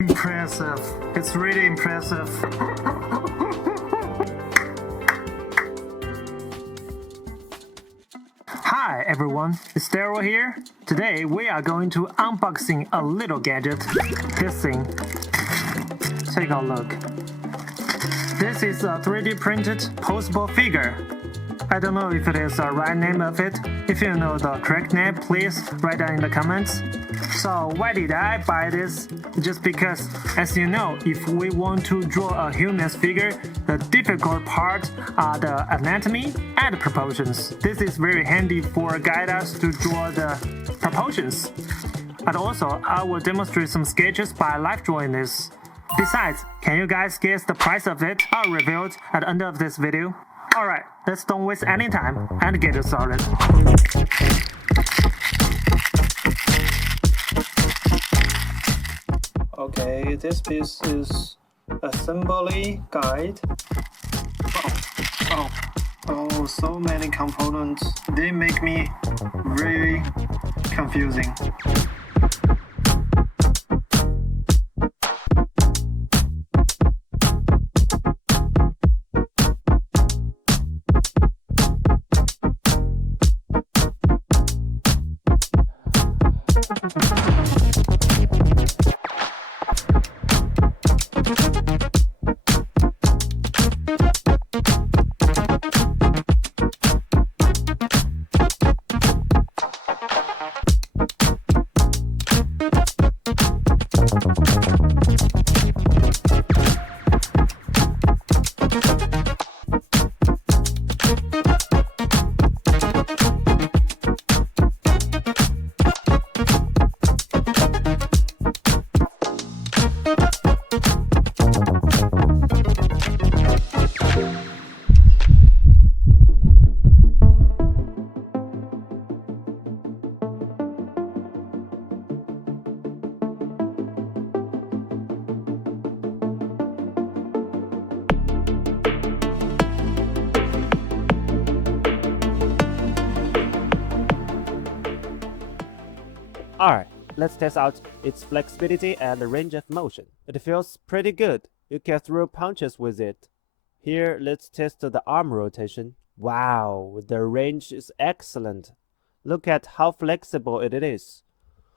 Impressive. It's really impressive. Hi everyone, it's Daryl here. Today we are going to unboxing a little gadget. This thing. Take a look. This is a 3D printed posable figure. I don't know if it is the right name of it. If you know the correct name, please write down in the comments. So why did I buy this? Just because, as you know, if we want to draw a human's figure, the difficult part are the anatomy and proportions. This is very handy for guide us to draw the proportions. And also, I will demonstrate some sketches by live drawing this. Besides, can you guys guess the price of it? I'll reveal it at the end of this video. Alright, let's don't waste any time and get it started. Okay, this piece is assembly guide. Oh, so many components. They make me really confusing. Alright, let's test out its flexibility and range of motion. It feels pretty good. You can throw punches with it. Here, let's test the arm rotation. Wow, the range is excellent. Look at how flexible it is.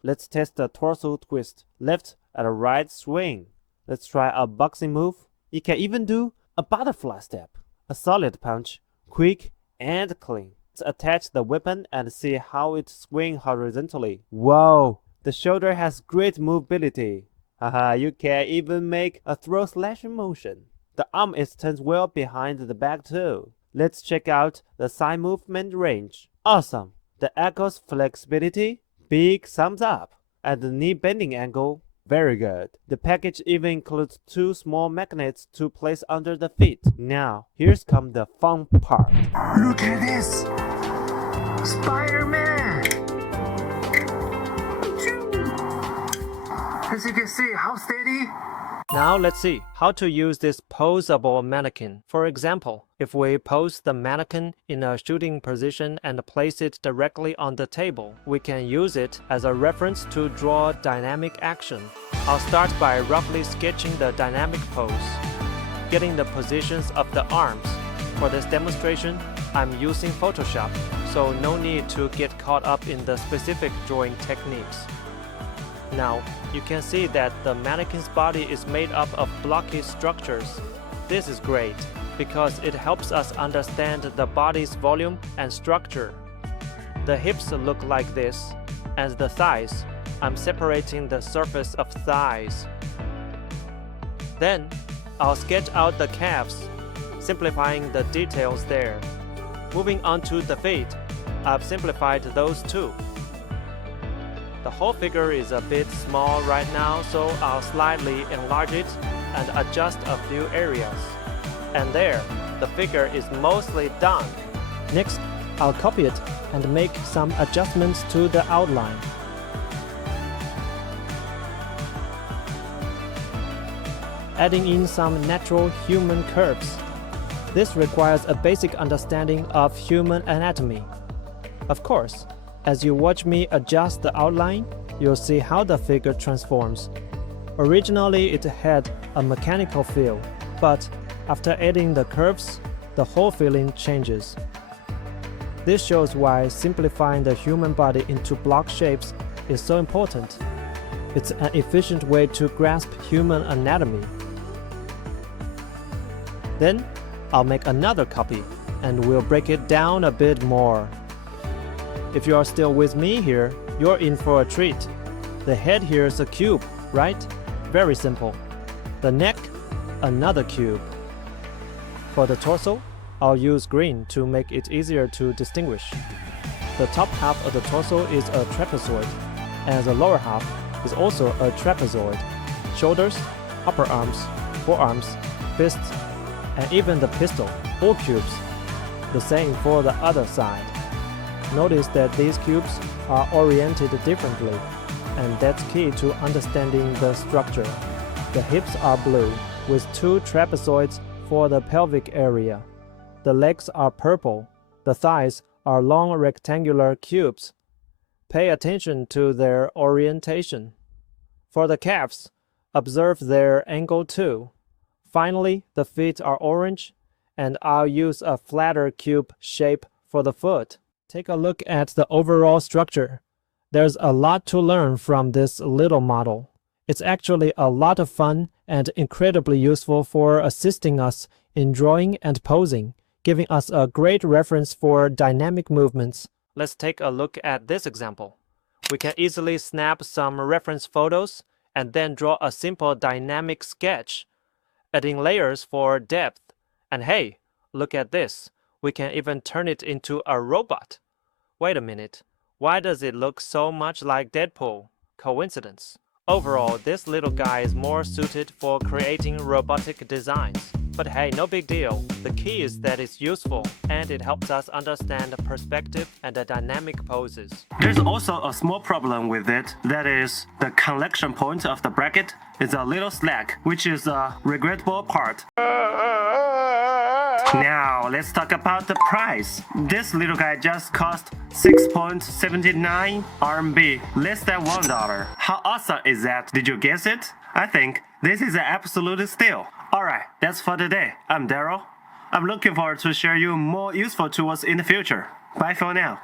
Let's test the torso twist, left and right swing. Let's try a boxing move. You can even do a butterfly step. A solid punch, quick and clean. Let's attach the weapon and see how it swings horizontally. Whoa, the shoulder has great mobility. Haha, you can even make a throw slash motion. The arm extends well behind the back too. Let's check out the side movement range. Awesome. The ankle's flexibility, big thumbs up. And the knee bending angle, very good. The package even includes 2 small magnets to place under the feet. Now, here's come the fun part. Look at this! Spider-Man! As you can see, how steady? Now let's see how to use this poseable mannequin. For example, if we pose the mannequin in a shooting position and place it directly on the table, we can use it as a reference to draw dynamic action. I'll start by roughly sketching the dynamic pose, getting the positions of the arms. For this demonstration, I'm using Photoshop, so no need to get caught up in the specific drawing techniques. Now, you can see that the mannequin's body is made up of blocky structures. This is great, because it helps us understand the body's volume and structure. The hips look like this, and the thighs. I'm separating the surface of thighs. Then, I'll sketch out the calves, simplifying the details there. Moving on to the feet, I've simplified those too. The whole figure is a bit small right now, so I'll slightly enlarge it and adjust a few areas. And there, the figure is mostly done. Next, I'll copy it and make some adjustments to the outline. Adding in some natural human curves. This requires a basic understanding of human anatomy. Of course, as you watch me adjust the outline, you'll see how the figure transforms. Originally, it had a mechanical feel, but after adding the curves, the whole feeling changes. This shows why simplifying the human body into block shapes is so important. It's an efficient way to grasp human anatomy. Then, I'll make another copy, and we'll break it down a bit more. If you are still with me here, you're in for a treat. The head here is a cube, right? Very simple. The neck, another cube. For the torso, I'll use green to make it easier to distinguish. The top half of the torso is a trapezoid, and the lower half is also a trapezoid. Shoulders, upper arms, forearms, fists, and even the pistol, all cubes. The same for the other side. Notice that these cubes are oriented differently, and that's key to understanding the structure. The hips are blue, with 2 trapezoids for the pelvic area. The legs are purple. The thighs are long rectangular cubes. Pay attention to their orientation. For the calves, observe their angle too. Finally, the feet are orange, and I'll use a flatter cube shape for the foot. Take a look at the overall structure. There's a lot to learn from this little model. It's actually a lot of fun and incredibly useful for assisting us in drawing and posing, giving us a great reference for dynamic movements. Let's take a look at this example. We can easily snap some reference photos and then draw a simple dynamic sketch, adding layers for depth. And hey, look at this. We can even turn it into a robot. Wait a minute. Why does it look so much like Deadpool? Coincidence. Overall, this little guy is more suited for creating robotic designs. But hey, no big deal. The key is that it's useful, and it helps us understand the perspective and the dynamic poses. There's also a small problem with it. That is, the connection point of the bracket is a little slack, which is a regrettable part. Now, let's talk about the price. This little guy just cost 6.79 RMB, less than $1. How awesome is that? Did you guess it? I think this is an absolute steal. Alright, that's for today. I'm Daryl. I'm looking forward to share you more useful tools in the future. Bye for now.